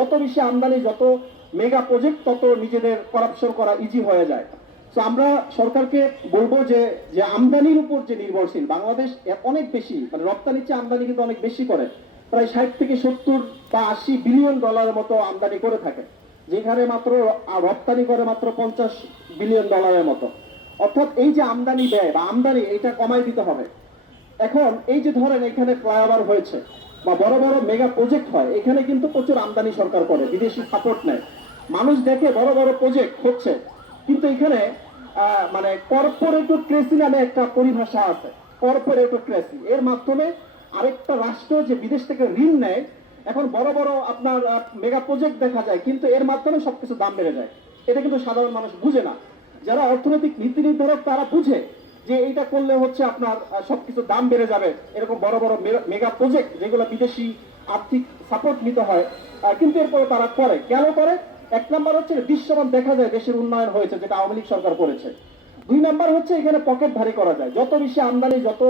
যত বেশি আমদানি, যত মেগা প্রজেক্ট, তত নিজেদের করাপশন করা ইজি হয়ে যায়। তো আমরা সরকারকে বলবো যে যে আমদানির উপর যে নির্ভরশীল বাংলাদেশ অনেক বেশি, মানে রপ্তানির চেয়ে আমদানি কিন্তু অনেক বেশি করে, প্রায় 60 থেকে 70 বা 80 বিলিয়ন ডলারের মতো আমদানি করে থাকে, যেখানে মাত্র রপ্তানি করে মাত্র 50 বিলিয়ন ডলারের মতো। অর্থাৎ এই যে আমদানি ব্যয় বা আমদানি, এটা কমাই দিতে হবে। এখন এই যে ধরেন এখানে ফ্লাইওভার হয়েছে বা বড় বড় মেগা প্রজেক্ট হয়, এখানে কিন্তু প্রচুর আমদানি সরকার করে, বিদেশি সাপোর্ট নেয়। মানুষ দেখে বড় বড় প্রজেক্ট হচ্ছে, কিন্তু এখানে মানে কর্পোরেটোক্রেসি নামে একটা পরিভাষা আছে। কর্পোরেটোক্রেসি এর মাধ্যমে আরেকটা রাষ্ট্র যে বিদেশ থেকে ঋণ নেয়, এখন বড় বড় আপনার মেগা প্রজেক্ট দেখা যায়, কিন্তু এর মাধ্যমে সবকিছু দাম বেড়ে যায়। এটা কিন্তু সাধারণ মানুষ বুঝে না। যারা অর্থনৈতিক নীতি নির্ধারক তারা বুঝে যে এইটা করলে হচ্ছে আপনার সবকিছু দাম বেড়ে যাবে, এরকম বড় বড় মেগা প্রজেক্ট যেগুলো বিদেশি আর্থিক সাপোর্ট নিতে হয়, কিন্তু এরপরে তারা করে। কেন করে? এক নাম্বার হচ্ছে দৃশ্যমান দেখা যায় দেশের উন্নয়ন হয়েছে, যেটা আওয়ামী লীগ সরকার করেছে। দুই নাম্বার হচ্ছে এখানে পকেট ভারী করা যায়। যত বেশি আমদানি, যত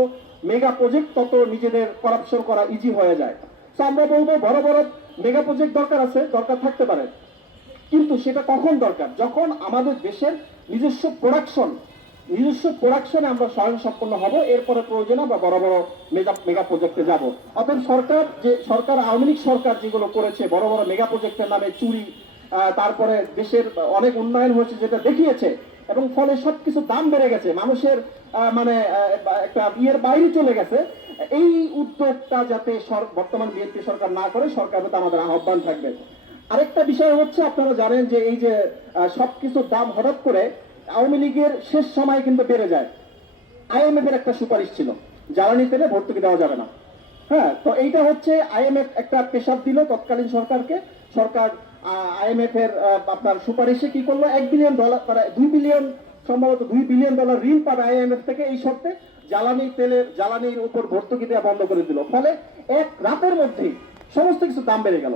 মেগা প্রজেক্ট, তত নিজেদের করাপশন করা ইজি হয়ে যায়। তো আমরা বলবো বড় বড় মেগা প্রজেক্ট দরকার আছে, দরকার থাকতে পারে, কিন্তু সেটা কখন দরকার? যখন আমাদের দেশের নিজস্ব প্রোডাকশনে আমরা স্বয়ংসম্পূর্ণ হব, এরপরে প্রয়োজনে আমরা বড় বড় মেগা প্রজেক্টে যাব। অতএব সরকার আওয়ামী লীগ সরকার যেগুলো করেছে, বড় বড় মেগা প্রজেক্টের নামে চুরি, তারপরে দেশের অনেক উন্নয়ন হয়েছে যেটা দেখিয়েছে, এবং ফলে সবকিছু দাম বেড়ে গেছে, মানুষের মানে একটা ইয়ের বাইরে চলে গেছে। এই উদ্যোগটা যাতে বর্তমান বিএনপি সরকার না করে, সরকার প্রতি আমাদের আহ্বান থাকবে। আরেকটা বিষয় হচ্ছে, আপনারা জানেন যে এই যে সবকিছুর দাম হঠাৎ করে আওয়ামী লীগের শেষ সময় কিন্তু বেড়ে যায়। আইএমএফ এর একটা সুপারিশ ছিল, জ্বালানি তেলে ভর্তুকি দেওয়া যাবে না। হ্যাঁ, তো এইটা হচ্ছে আইএমএফ একটা পেশাব দিল তৎকালীন সরকারকে। সরকার আইএমএফ এর আপনার সুপারিশে কি করলো, $1 বিলিয়ন, তারা 2 বিলিয়ন, সম্ভবত $2 বিলিয়ন ঋণ পাবে আইএমএফ থেকে, এই শর্তে জ্বালানির উপর ভর্তুকি দেওয়া বন্ধ করে দিল। ফলে এক রাতের মধ্যেই সমস্ত কিছু দাম বেড়ে গেল।